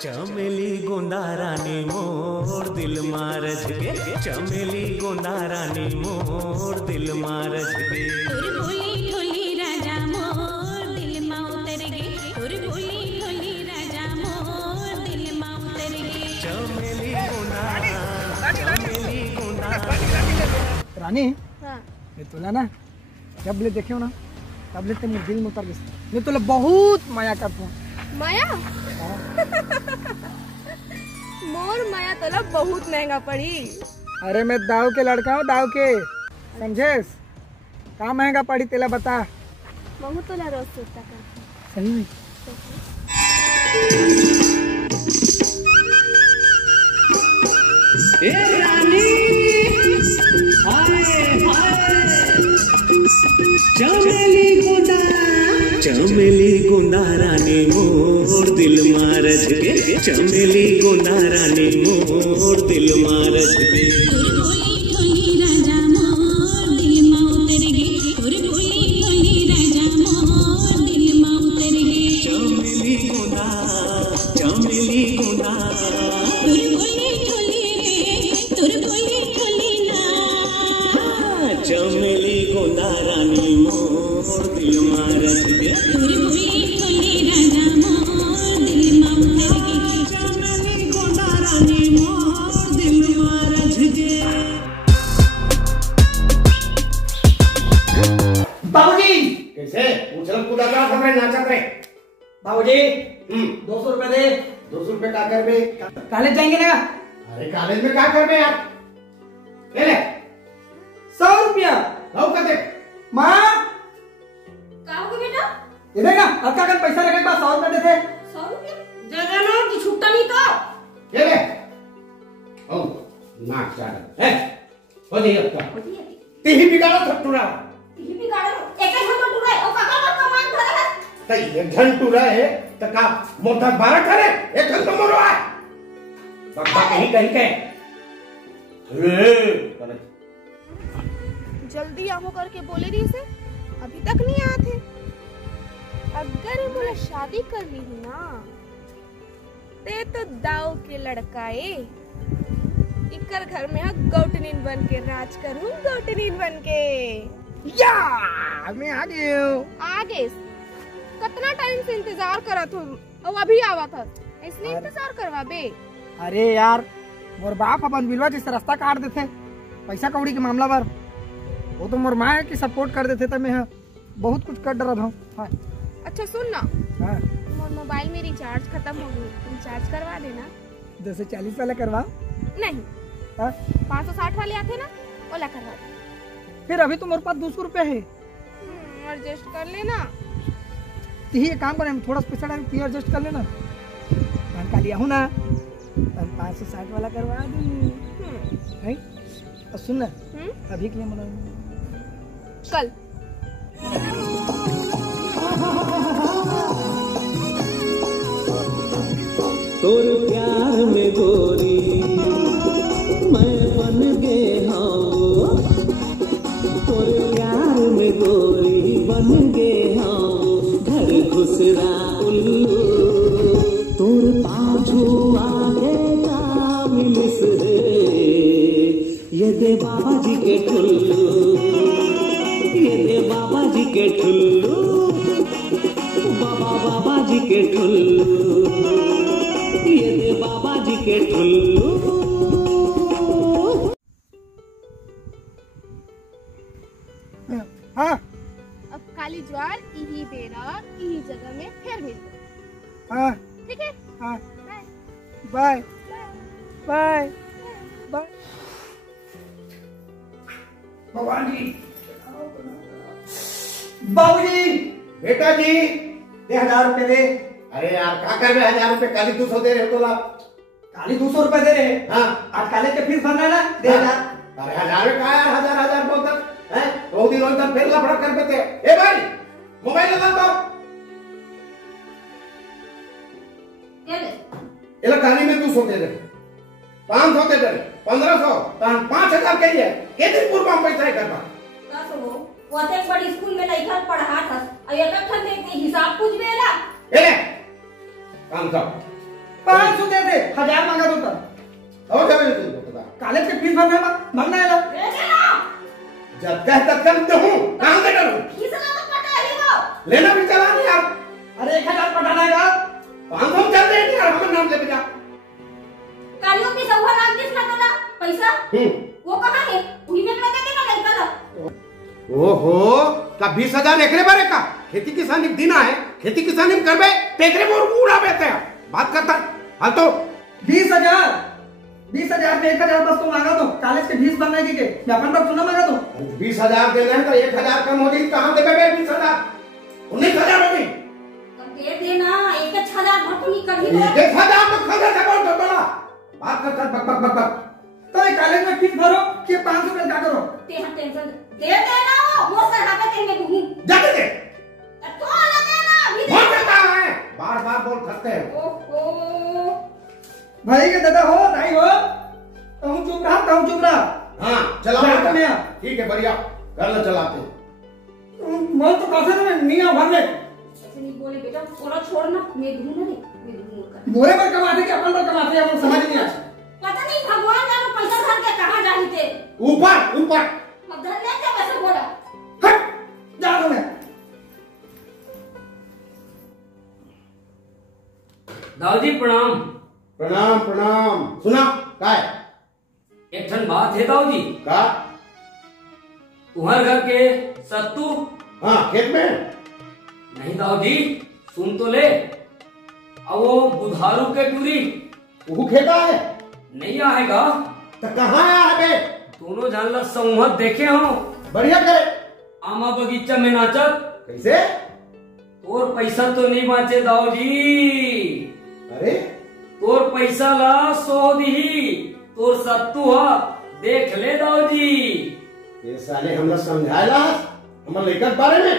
चमेली गोंदा रानी मोर दिल मारज के, चमेली गोंदा रानी मोर दिल मारज के। तोर भोली ढोली राजा मोर दिल मा उतर गे, तोर भोली ढोली राजा मोर दिल मा उतर गे। चमेली गोंदा, चमेली गोंदा। रानी हाँ मैं तुला ना जब ले देखे हो ना तब ले तेरे दिल में उतर गई। मैं तुला बहुत माया करता हूँ। माया मोर माया तोला बहुत महंगा पड़ी। अरे मैं दाव के लड़का हूँ, दाव के, समझेस? कहाँ महंगा पड़ी तेला बता। महू तोला रोज सोचता कर। सही में ए रानी हाय हाय, चमेली गोंदा, चमेली गोंदा रानी मोर दिल मारज के, चमेली गोंदा रानी मोर दिल मारज के। तोर भोली ढोली राजा मोर दिल मा उतर गे, तोर भोली ढोली राजा मोर दिल मा उतर गे। चमेली गोंदा, चमेली गोंदा। तोर भोली ढोली रे, तोर भोली ढोली ना। चमेली गोंदा रानी मोर दिल मारज के, तोर भोली ढोली राजा मोर दिल मा उतर गे। चमेली गोंदा रानी मोर दिल मारज के। बाबूजी, कैसे उछल कूदा का सब रे नाचत रे। बाबूजी 200 रुपए दे। 200 रुपए का कर बे? कॉलेज जाएंगे ना? अरे कॉलेज में क्या कर बे यार? ले ले 100 रुपया। लाओ का दे। माँ का हो गया बेटा? ये देखा आपका कल पैसा रखे पास 100 रुपए देते। 100 रुपया जगह ना कि छुट्टा नहीं तो। ले ले ओ नाच चाल है हो जाइए आपका तीही बिगाड़ो थट्टूरा ये भी गाड़ो एक ही तो टूरा ओ काका मत कमान धरे है। त एक घन टूरा है त का मोटा 12 करे एक घन तो मरो है बक्का कहीं कहीं के रे करे जल्दी आहो करके बोले रही से अभी तक नहीं आए थे। अगर मोला शादी कर ली ही ना ते तो दाऊ के लड़का इकर घर में गौटनीन बन के राज करूं, गौटनीन बन के। या मैं आ गया हूँ। आगे कितना टाइम से इंतजार करा था और अभी आवा था इसलिए इंतजार करवा बे। अरे यार मोर बाप अपन बिलवा जिस रास्ता काट देते पैसा कौड़ी के मामला पर, वो तो मोर माँ की सपोर्ट कर देते तो मैं बहुत कुछ कर डरा था। हाँ अच्छा सुन ना, हाँ मोर मोबाइल में रिचार्ज खत्म हो गई, रिचार्ज करवा देना। 240 वाला करवा। नहीं हाँ 560 वाले आते ना ओला करवा दे। फिर अभी तो मेरे पास 200 रुपया है। एडजस्ट कर लेना। तो ये काम करें थोड़ा सा पैसा डाल तू एडजस्ट कर लेना। मैं कल आऊँ ना 560 वाला करवा दूँ। और सुन ना अभी के लिए मना कल तोर प्यार में गोरी मैं बन गया हूँ, तोर प्यार में गोरी बन गया हूँ, घर घुसरा उल्लू तोर पाछू आगे का मिलिस रे, ये दे बाबा जी के ठुल्लू, ये दे बाबा जी के ठुल्लू, बाबा जी के ठुल्लू, ये दे बाबा जी के ठुल्लू। हाँ अब काली ज्वार यही बेरा यही जगह में फिर मिलते। हाँ ठीक है हाँ बाय बाय बाय बाय। भगवान जी बाबूजी बेटा जी दे 1000 रुपए दे। अरे यार क्या कर रहे 1000 रुपए काली 200 दे रहे हो तो ला खाली 200 रुपए दे रहे हैं। हाँ आज कॉलेज के फीस भरना है ना दे 1000। अरे 1000 का यार 1000 बोलता है बहुत ही रोज फिर लफड़ा कर देते। ए भाई मोबाइल लगा दो ये लो कहानी में 200 दे दे 500 दे दे 1500 5000 के लिए के दिन पूर्व हम पैसा करवा वो ते बड़ी स्कूल में लइका पढ़ा था और एक ठन के हिसाब पूछ बेला ए ले काम कर 500 दे दे, 1000 मांगा तो और क्या मेरे को बता कॉलेज के फीस भरना है जब कह तक करते हूँ कहाँ से करूँ लेना भी चला नहीं यार। अरे 1000 पटाना है 500 चल रहे हैं यार हमारे नाम ले बेटा। कालियों की सौहा नाम किसका तोला पैसा वो कहाँ है उन्हीं में लगा देना लड़का ला। ओहो का 20,000 एकरे बारे का खेती किसानी दिना है खेती किसानी में करबे तेरे मोर उड़ा बेते बात करता हाल तो 20,000 में 1,000 बस तो मांगा दो कॉलेज के फीस भरने के मैं अपन बात सुना मांगा दो 20,000 देने हैं तो 1,000 कम हो गई कहाँ दे बे 20,000 19,000 हो गई दे देना 1,000 भटनी कभी 1,000 तो खा जा बोल तो बड़ा बात करता बक बक बक बक तो कॉलेज में फीस भरो कि 500 में क्या करो ते टेंशन दे देना वो सर हाथ तेरे में घूम जाके दे तो ना देना अभी बहुत करता है बार-बार बोल सकते हैं। ओहो भाई के दादा हो भाई हो कहूँ चुप रहा हाँ चला जाता मैं ठीक है बढ़िया कर ले चलाते मैं तो कैसे में नहीं आ भरने ऐसे नहीं बोले बेटा थोड़ा छोड़ ना मैं दूं ना मैं दूं कर मोरे पर कमाते कि अपन पर कमाते अपन समझ नहीं आता पता नहीं भगवान जाने पैसा धर के कहां जाही थे ऊपर ऊपर मत धर ले क्या वैसे बोला हट जा दो मैं दाऊजी प्रणाम। प्रणाम प्रणाम सुना काय एक ठन बात है दाऊजी का तुम्हारे घर के सत्तू हाँ खेत में नहीं दाऊजी सुन तो ले अब वो बुधारू के टूरी वो खेता है नहीं आएगा तो कहाँ आया है बे दोनों जानला संवत देखे हो बढ़िया करे आमा बगीचा में नाचत कैसे तोर पैसा तो नहीं बाँचे दाऊजी अरे तोर पैसा ला 100 दी तोर सत्तू हा देख ले दाऊजी ये साले हमला समझाएला हमर लेकर बारे में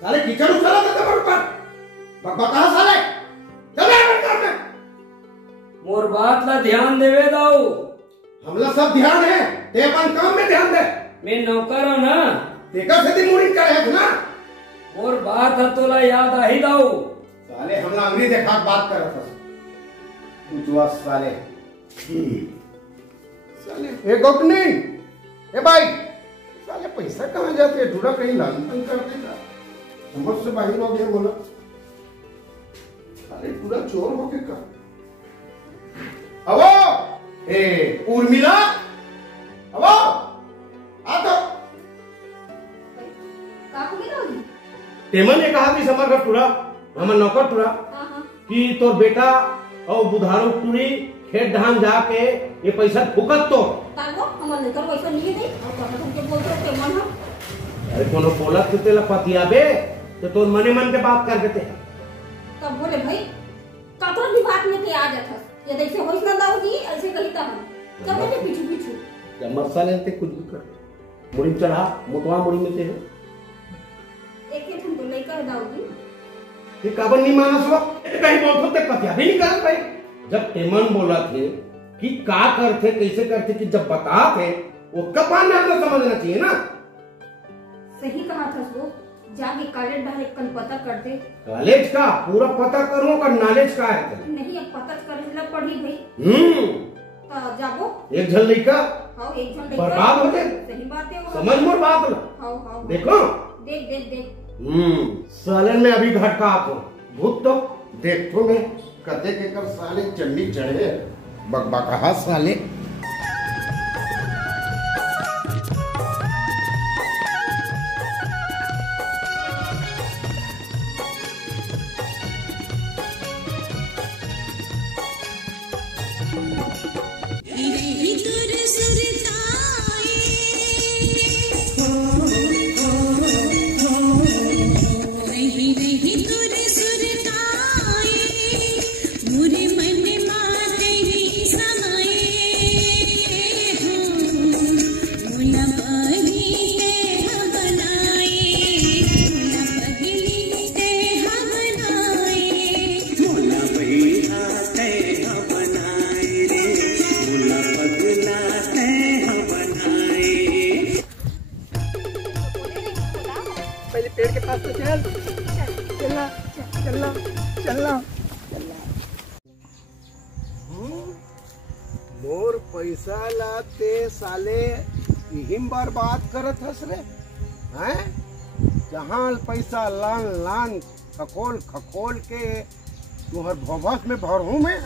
साले किचन उछाला देते पर ऊपर बकबका साले चले बंद में मोर बात ला ध्यान देवे दाऊ हमला सब ध्यान है ते अपन काम में ध्यान दे मैं नौकर हूँ ना तेकर से दी मुड़ी करे है ना और बात है तोला याद आई दाऊ साले हमला अंग्रेजी देखा बात कर रहा था पूछवा साले साले ए गोपनी ए भाई साले पैसा कहाँ जाते हैं थोड़ा कहीं लालपन कर देगा समझ से बाहर हो गया बोला साले पूरा चोर हो गया का अवो ए उर्मिला अवो आ तो का हो गया टेमन ने कहा कि समर का टूरा हमर नौकर टूरा हां कि तोर बेटा और बुधारू टूरी खेत धान जाके ये पैसा फुकत तो ताको हमर लेकर पैसा नहीं दे और कहा तुमके बोलते थे मन हम अरे कोनो बोला तो तेला पतिया बे तो तोर मने मन के बात कर देते तब बोले भाई काकरो भी बात में के आ जाता ये देखते होइस ना दाऊजी ऐसे कहिता हम जब मुझे पीछू पीछू जब मरसा लेते कुछ भी कर मुड़ी चढ़ा मुतवा मुड़ी में ते एक एक हम तो लेकर दाऊजी ये काबर नहीं माना सो कहीं बोल होते पतिया भी नहीं कर भाई जब टेमन बोला थे कि का करते कैसे करते कि जब बता थे उसका पान हमने समझना चाहिए ना सही कहा था वो जाके कॉलेज डायरेक्ट कल पता कर दे कॉलेज का पूरा पता करूं का नॉलेज का है नहीं अब पता करे ला पड़ी भाई तो जाबो एक झल लड़का हां एक जन बर्बाद हो गए सही बात है वो समझ मोर बात ना हां हां देखो देख देख देख सालन में अभी घटका आपको भूत तो देखो मैं कते के कर साले चंडी चढ़े बकबका साले पहले पेड़ के पास तो चल चलना चलना चलना पैसा लाते साले यही बर्बाद करत हस रे हैं। जहाँ पैसा लान लान खखोल खखोल के तुहर भोभस में भरहूं में।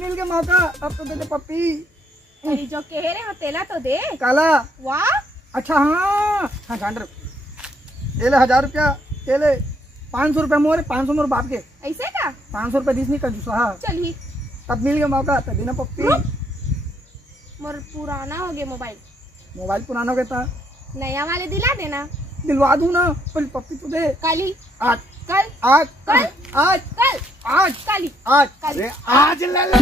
मिल गया मौका, अब तो दे दे पप्पी। अरे जो कह रहे हो तेला तो दे। काला वाह अच्छा हाँ हाँ जान रहे। ये ले 1000 रुपया, ये ले 500 रुपया मोरे, 500 मोरे बाप के। ऐसे का 500 रुपया दीस नहीं कर दूसरा। चल ही तब मिल गया मौका तो देना पप्पी। मोर पुराना हो गया मोबाइल, मोबाइल पुराना हो गया था, नया वाले दिला देना। दिलवा दूं ना, पर पप्पी तो दे। कल ही, आज कल आज कल आज कल आज कल ही आज अरे आज ले ले।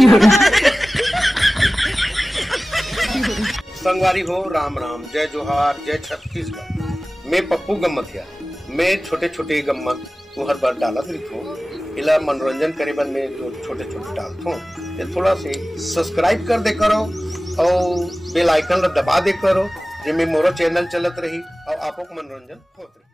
संगवारी हो, राम राम, जय जोहार, जय छत्तीसगढ़। मैं पप्पू गम्मतिया। मैं छोटे छोटे गम्मत तो हर बार डालत रखो। इला मनोरंजन करे बर मैं जो छोटे छोटे डालता हूँ, ये थोड़ा से सब्सक्राइब कर दे करो और बेल आइकन दबा दे करो, जिसमें मोरो चैनल चलत रही और आपको मनोरंजन होत रही।